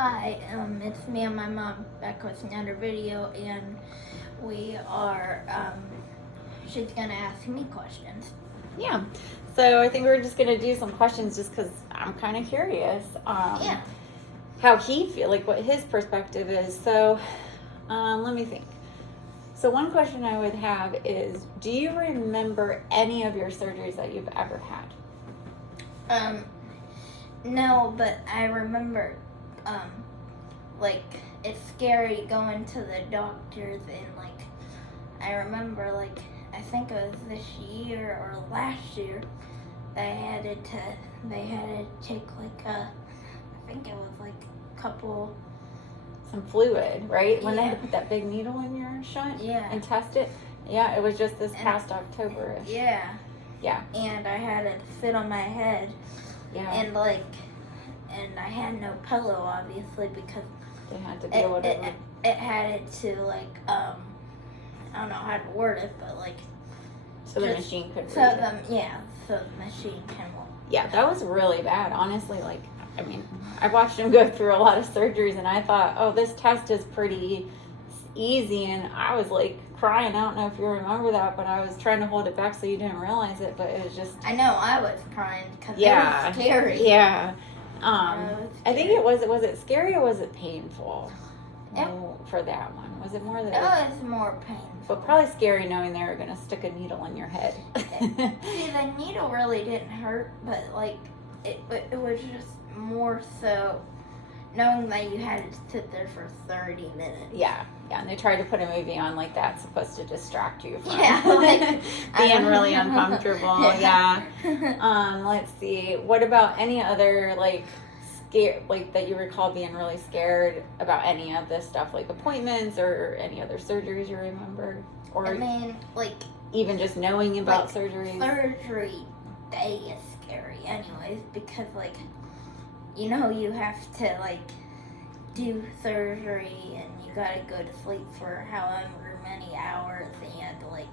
Hi, it's me and my mom back with another video, and we are, she's gonna ask me questions. Yeah. So I think we're just gonna do some questions just because I'm kind of curious. Yeah. How he feel, like what his perspective is. So let me think. So one question I would have is, do you remember any of your surgeries that you've ever had? No, but I remember, like, it's scary going to the doctors, and, like, I remember, like, I think it was this year or last year, they had to take, like, I think it was, like, a couple... Some fluid, right? When they Yeah. had to put that big needle in your shunt Yeah. and test it? Yeah, it was just this past October-ish. Yeah. Yeah. And I had it sit on my head. Yeah. And, like, and I had no pillow, obviously, because They had to deal with it. It had it to, like, I don't know how to word it, but, like... So the machine could read so it. So the machine can... Yeah, that was really bad, honestly. Like, I mean, I watched him go through a lot of surgeries, and I thought, oh, this test is pretty easy, and I was, like, crying. I don't know if you remember that, but I was trying to hold it back so you didn't realize it, but it was just... I know, I was crying, because it was scary. Yeah. I think was it scary or was it painful? Yep. For that one. Was it more than... It was more painful. But probably scary knowing they were going to stick a needle in your head. See, the needle really didn't hurt, but, like, it was just more so knowing that you had to sit there for 30 minutes. Yeah, and they tried to put a movie on like that supposed to distract you from like, being really uncomfortable. Yeah. Let's see. What about any other like scare, like that you recall being really scared about any of this stuff, like appointments or any other surgeries you remember, or I mean, like, even just knowing about like, surgeries? Surgery day is scary, anyways, because like, you know, you have to like do surgery and you gotta go to sleep for however many hours, and like,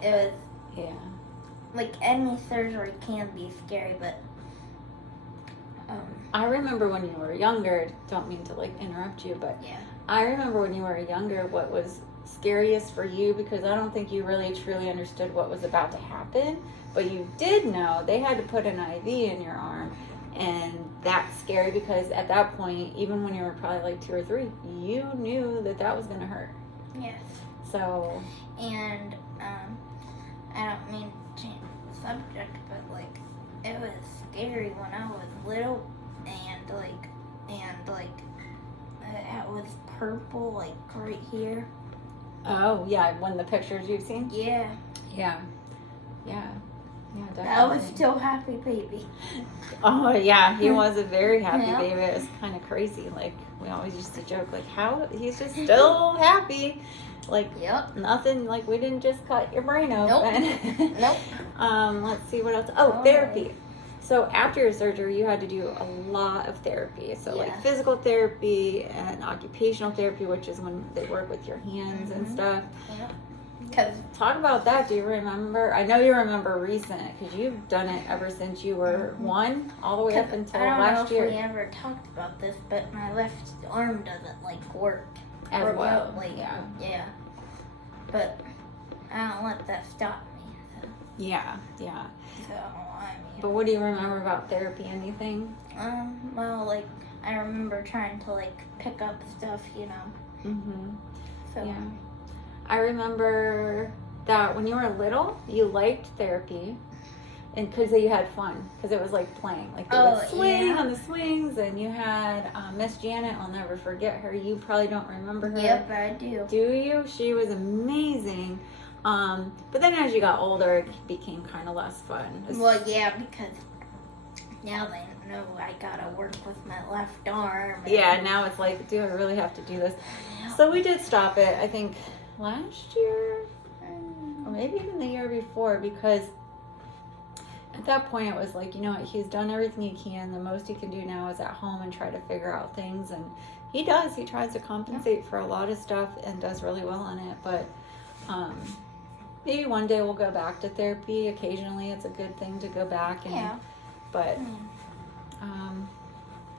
it was like any surgery can be scary, but I remember when you were younger, don't mean to like interrupt you, but yeah, I remember when you were younger what was scariest for you, because I don't think you really truly understood what was about to happen, but you did know they had to put an IV in your arm, and that's scary because at that point, even when you were probably like 2 or 3, you knew that was going to hurt. yes. So, And I don't mean to change the subject, but like, it was scary when I was little, and it was purple, like right here. oh yeah, when the pictures you've seen? Yeah. Yeah, definitely. I was still happy, baby. Oh yeah, he was a very happy Yeah. baby. It was kind of crazy. Like we always used to joke, like how he's just still happy. Like Yep. nothing. Like we didn't just cut your brain open. Nope. Let's see what else. Oh, therapy. So after your surgery, you had to do a lot of therapy. So like physical therapy and occupational therapy, which is when they work with your hands and stuff. Yep. Because Talk about that. Do you remember? I know you remember recent because you've done it ever since you were 1 all the way up until last year. I don't know if we ever talked about this, but my left arm doesn't like work As well. remotely. Yeah. But I don't let that stop me. Yeah. So I But what do you remember about therapy? Anything? well, like, I remember trying to like pick up stuff, you know. Mm-hmm. So Yeah. I remember that when you were little, you liked therapy, and because you had fun, because it was like playing, like they would swing on the swings, and you had Miss Janet. I'll never forget her. You probably don't remember her. Yep, I do. Do you? She was amazing. But then as you got older, it became kind of less fun. Well, yeah, because now they know I gotta work with my left arm. Yeah, now it's like, do I really have to do this? So we did stop it, I think, last year, or maybe even the year before, because at that point it was like, you know what, he's done everything he can. The most he can do now is at home and try to figure out things, and he tries to compensate for a lot of stuff and does really well on it, but maybe one day we'll go back to therapy. Occasionally it's a good thing to go back, and but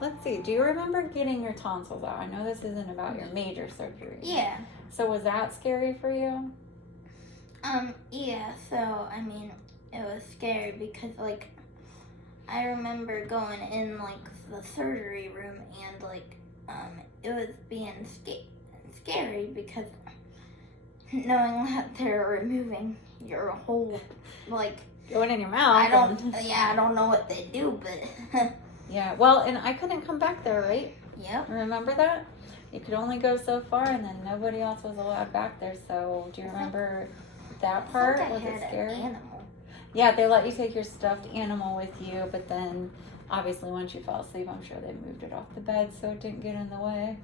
let's see. Do you remember getting your tonsils out? I know this isn't about your major surgery. Yeah. So was that scary for you? Yeah, so, I mean, it was scary because, like, I remember going in, like, the surgery room and, like, it was being scary because knowing that they're removing your whole, like, Going in your mouth. I don't know what they do, but Yeah, well, and I couldn't come back there, right? yep. Remember that? You could only go so far, and then nobody else was allowed back there. So, do you remember that part? I Was had it an scary? animal. Yeah, they let you take your stuffed animal with you, but then obviously once you fell asleep, I'm sure they moved it off the bed so it didn't get in the way.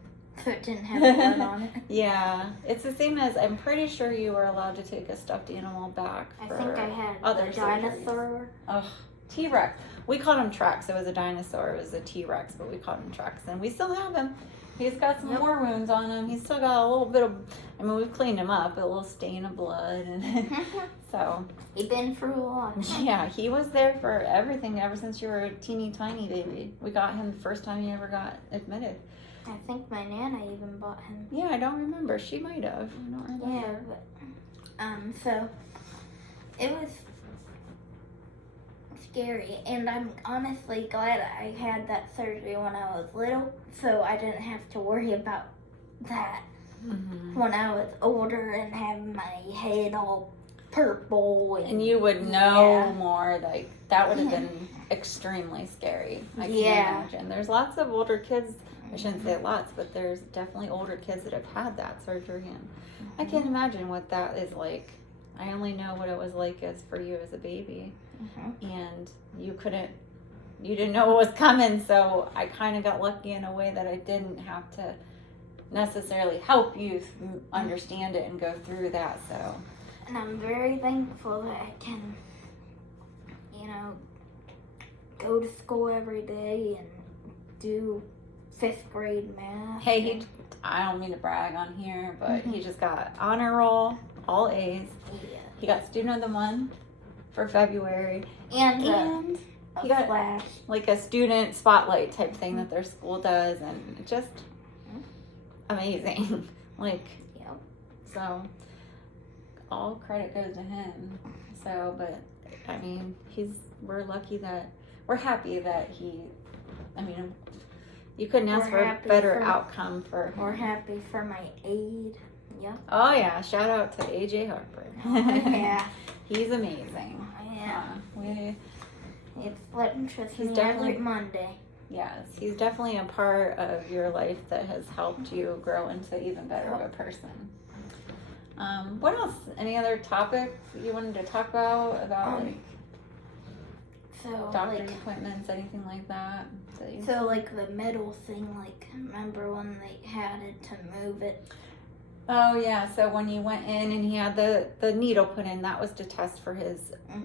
So it didn't have blood on it. Yeah, it's the same as I'm pretty sure you were allowed to take a stuffed animal back. I For think I had other a surgeries. dinosaur. Oh, T-Rex. We called him Trex. It was a dinosaur. It was a T-Rex, but we called him Trex, and we still have him. He's got some more wounds on him. He's still got a little bit of. I mean, we've cleaned him up, a little stain of blood, and so. He been through a lot. Yeah, he was there for everything ever since you were a teeny tiny baby. We got him the first time he ever got admitted. I think my Nana even bought him. Yeah, I don't remember. She might have. I don't remember. Yeah, but so it was scary, and I'm honestly glad I had that surgery when I was little, so I didn't have to worry about that when I was older and having my head all purple. And you would know more, like, that would have been extremely scary. I can imagine. There's lots of older kids, I shouldn't say lots, but there's definitely older kids that have had that surgery, and I can't imagine what that is like. I only know what it was like as for you as a baby, and you didn't know what was coming, so I kind of got lucky in a way that I didn't have to necessarily help you understand it and go through that, so. And I'm very thankful that I can, go to school every day and do 5th grade math. Hey, I don't mean to brag on here, but he just got honor roll, all A's. Yeah. He got student of the month for February. And he got flash. like a student spotlight type thing that their school does, and it's just amazing. Like, so all credit goes to him. So, but I mean, we're happy that you couldn't ask for a better outcome for him. We're happy for my aide. Yep. Oh yeah, shout out to AJ Harper. Yeah. He's amazing. Yeah. It's lunch with He's me definitely- every Monday. Yes, he's definitely a part of your life that has helped you grow into even better of a person. What else? Any other topic you wanted to talk about like So doctor's appointments, anything like that? So like the middle thing, like remember when they had it to move it? Oh yeah, so when you went in and he had the needle put in, that was to test for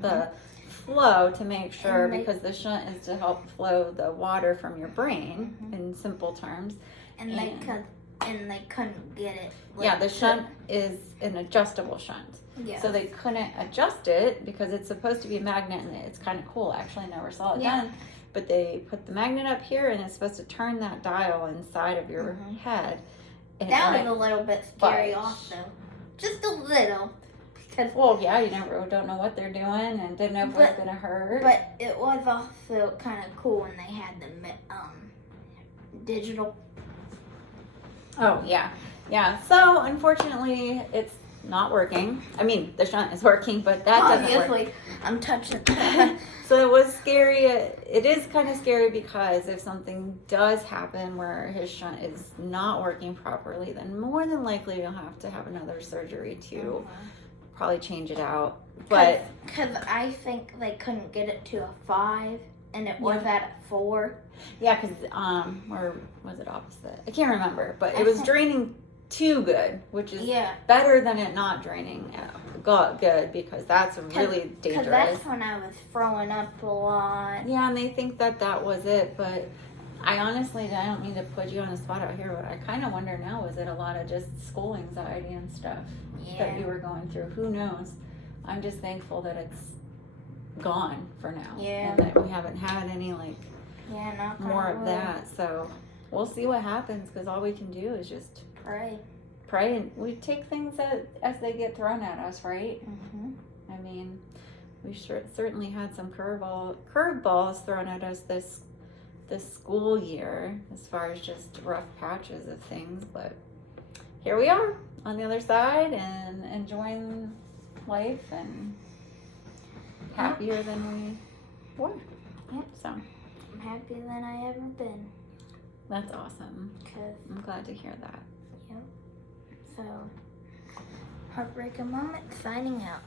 the flow, to make sure, because the shunt is to help flow the water from your brain in simple terms. And they couldn't get it. Yeah, the shunt is an adjustable shunt. Yeah. So they couldn't adjust it because it's supposed to be a magnet, and it's kind of cool. Actually, I never saw it done. But they put the magnet up here, and it's supposed to turn that dial inside of your head. And that was a little bit scary also. Just a little. Because, well, yeah, you don't know what they're doing and didn't know if it was going to hurt. But it was also kind of cool when they had the digital. Oh, yeah. Yeah. So, unfortunately, it's not working. I mean, the shunt is working, but that doesn't work. I'm touching. So it was scary. It is kind of scary because if something does happen where his shunt is not working properly, then more than likely you'll have to have another surgery to probably change it out. But because I think they couldn't get it to a 5, and it was at a 4. Yeah, because or was it opposite? I can't remember, but it was draining too good, which is better than it not draining good, because that's really dangerous. Because that's when I was throwing up a lot. Yeah, and they think that was it, but I don't mean to put you on the spot out here, but I kind of wonder now, is it a lot of just school anxiety and stuff that you were going through? Who knows? I'm just thankful that it's gone for now. Yeah. And that we haven't had any Yeah, knock on more of wood. that. So we'll see what happens, because all we can do is just Pray. and we take things as they get thrown at us, right? Mm-hmm. I mean, we certainly had some curveballs thrown at us this school year, as far as just rough patches of things, but here we are on the other side and enjoying life and happier than we were. Yep. So I'm happier than I ever been. that's awesome. 'Cause, I'm glad to hear that. so, Heartbreaker Moment signing out.